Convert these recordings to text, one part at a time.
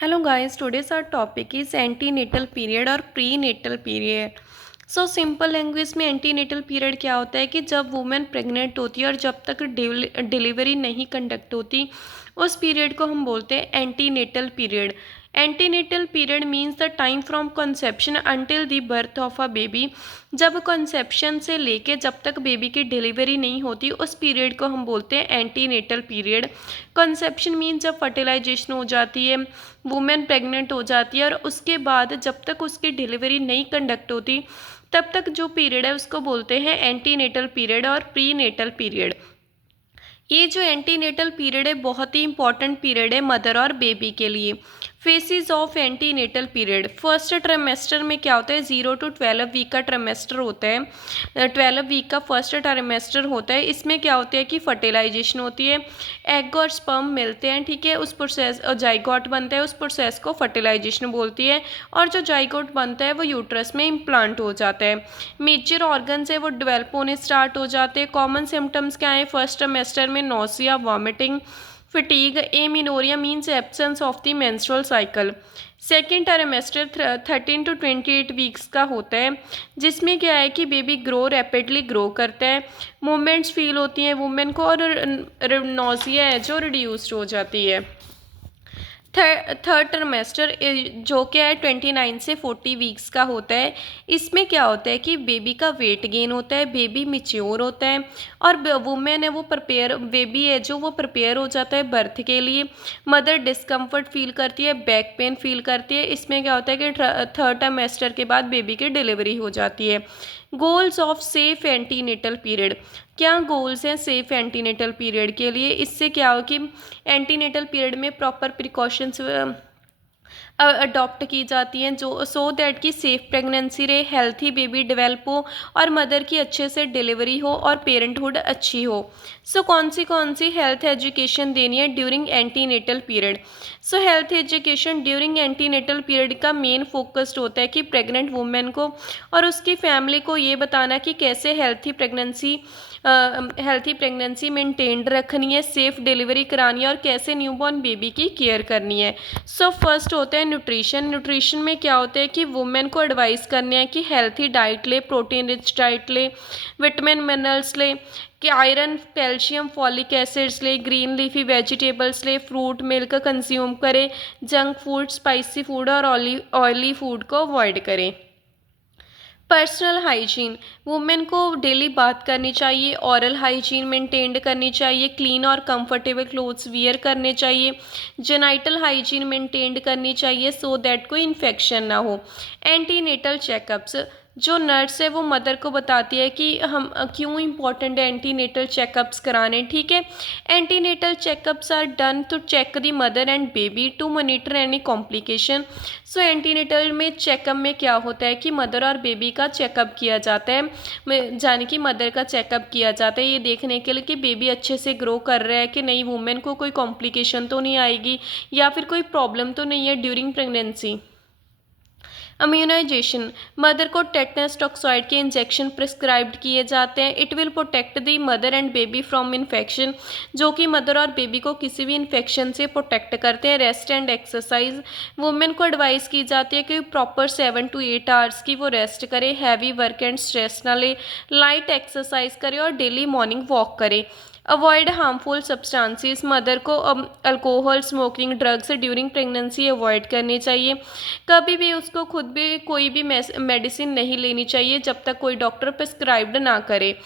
Hello guys, today's our topic is antenatal period और prenatal period. So simple language में antenatal period क्या होता है कि जब वुमेन प्रेग्नेंट होती है और जब तक डिलीवरी नहीं कंडक्ट होती उस पीरियड को हम बोलते हैं antenatal period. Antenatal period means the time from conception until the birth of a baby. जब कंसेप्शन से लेके जब तक बेबी की डिलीवरी नहीं होती उस पीरियड को हम बोलते हैं एंटीनेटल पीरियड। कंसेप्शन मीन्स जब फर्टिलाइजेशन हो जाती है, वुमेन प्रेग्नेंट हो जाती है और उसके बाद जब तक उसकी डिलीवरी नहीं कंडक्ट होती तब तक जो पीरियड है उसको बोलते हैं एंटीनेटल पीरियड और प्रीनेटल पीरियड। ये जो एंटीनेटल पीरियड है बहुत ही इंपॉर्टेंट पीरियड है मदर और बेबी के लिए। Faces of antenatal period. First trimester में क्या होता है, 0 to 12 वीक का ट्राइमेस्टर होता है। 12 वीक का फर्स्ट ट्राइमेस्टर होता है। इसमें क्या होता है कि फर्टिलाइजेशन होती है, एग और स्पर्म मिलते हैं, ठीक है, उस प्रोसेस जाइगोट बनता है, उस प्रोसेस को फर्टिलाइजेशन बोलती है। और जो जाइगोट बनता है वो यूट्रस में इम्प्लांट हो जाता है। मेजर ऑर्गन्स है वो डेवलप होने स्टार्ट हो जाते हैं। कॉमन सिम्टम्स क्या है फर्स्ट ट्राइमेस्टर में, nausea, vomiting, fatigue. Amenorrhoea means absence of the menstrual cycle. Second trimester 13 to 28 weeks का होता है, जिसमें क्या है कि बेबी रैपिडली ग्रो करता है, मूवमेंट्स फील होती हैं वुमेन को और नोजिया है जो रिड्यूस्ड हो जाती है। थर्ड ट्राइमेस्टर जो कि है 29 से 40 वीक्स का होता है। इसमें क्या होता है कि बेबी का वेट गेन होता है, बेबी मिच्योर होता है और वुमेन है वो बेबी है जो वो प्रिपेयर हो जाता है बर्थ के लिए। मदर डिस्कम्फर्ट फील करती है, बैक पेन फील करती है। इसमें क्या होता है कि थर्ड ट्राइमेस्टर के बाद बेबी की डिलीवरी हो जाती है। Goals of safe antenatal period. क्या गोल्स हैं सेफ एंटीनेटल पीरियड के लिए? इससे क्या हो कि एंटीनेटल पीरियड में प्रॉपर प्रिकॉशंस अडॉप्ट की जाती हैं जो सो दैट कि सेफ प्रेगनेंसी रहे, हेल्थी बेबी डेवलप हो और मदर की अच्छे से डिलीवरी हो और पेरेंटहुड अच्छी हो। सो कौन सी हेल्थ एजुकेशन देनी है ड्यूरिंग एंटीनेटल पीरियड? सो health education during antenatal period का मेन फोकस्ड होता है कि प्रेग्नेंट वुमेन को और उसकी फैमिली को ये बताना कि कैसे हेल्थी प्रेगनेंसी मेंटेन रखनी है, सेफ डिलीवरी करानी है और कैसे न्यूबॉर्न बेबी की केयर करनी है। सो फर्स्ट होता है न्यूट्रिशन। न्यूट्रिशन में क्या होता है कि वुमेन को एडवाइस करनी है कि हेल्थी डाइट ले, प्रोटीन रिच डाइट ले, विटामिन मिनरल्स ले, कि आयरन, कैल्शियम, फॉलिक एसिड्स ले, ग्रीन लीफी वेजिटेबल्स ले, फ्रूट मिल्क कंज्यूम करे, जंक फूड, स्पाइसी फूड और ऑयली फूड को अवॉइड करें। Personal hygiene. वुमेन को डेली बात करनी चाहिए, ऑरल हाइजीन मेंटेन करनी चाहिए, क्लीन और कंफर्टेबल क्लोथ्स वियर करने चाहिए, जेनाइटल हाइजीन मेंटेन करनी चाहिए सो दैट कोई इन्फेक्शन ना हो। Antenatal checkups. जो नर्स है वो मदर को बताती है कि हम क्यों इम्पॉर्टेंट है एंटीनेटल चेकअप्स कराने, ठीक है। Antenatal checkups are done to check the mother and baby to monitor any complication. So antenatal में चेकअप में क्या होता है कि मदर और बेबी का चेकअप किया जाता है, यानी कि मदर का चेकअप किया जाता है ये देखने के लिए कि बेबी अच्छे से ग्रो कर रहा है कि नहीं, वुमेन को कोई कॉम्प्लिकेशन तो नहीं आएगी या फिर कोई प्रॉब्लम तो नहीं है ड्यूरिंग प्रेगनेंसी। इम्यूनाइजेशन। मदर को टेटनस टॉक्सॉइड के इंजेक्शन प्रिस्क्राइब्ड किए जाते हैं। It will protect the mother and baby from infection, जो कि मदर और बेबी को किसी भी इन्फेक्शन से प्रोटेक्ट करते हैं। Rest and exercise. वुमेन को एडवाइस की जाती है कि प्रॉपर 7 to 8 आवर्स की वो रेस्ट करे, हैवी वर्क एंड स्ट्रेस ना ले, लाइट एक्सरसाइज करे और डेली मॉर्निंग वॉक करे। Avoid harmful substances. मदर को alcohol, smoking, drugs during pregnancy avoid करनी चाहिए। कभी भी उसको खुद भी कोई भी मेडिसिन नहीं लेनी चाहिए जब तक कोई डॉक्टर प्रिस्क्राइब्ड ना करे।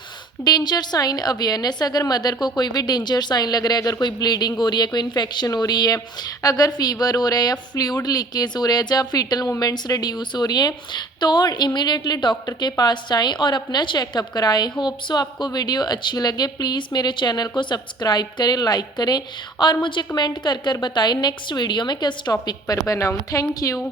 Danger sign awareness. अगर मदर को कोई भी डेंजर साइन लग रहा है, अगर कोई ब्लीडिंग हो रही है, कोई इन्फेक्शन हो रही है, अगर फीवर हो रहा है या फ्लूइड लीकेज हो रहा है, जब फीटल मूवमेंट्स रिड्यूस हो रही हैं, तो इमीडिएटली डॉक्टर के पास जाएं और अपना चेकअप कराएं। होप सो आपको वीडियो अच्छी लगे। प्लीज़ मेरे चैनल को सब्सक्राइब करें, लाइक करें और मुझे कमेंट कर बताएं नेक्स्ट वीडियो में किस टॉपिक पर बनाऊं। Thank you.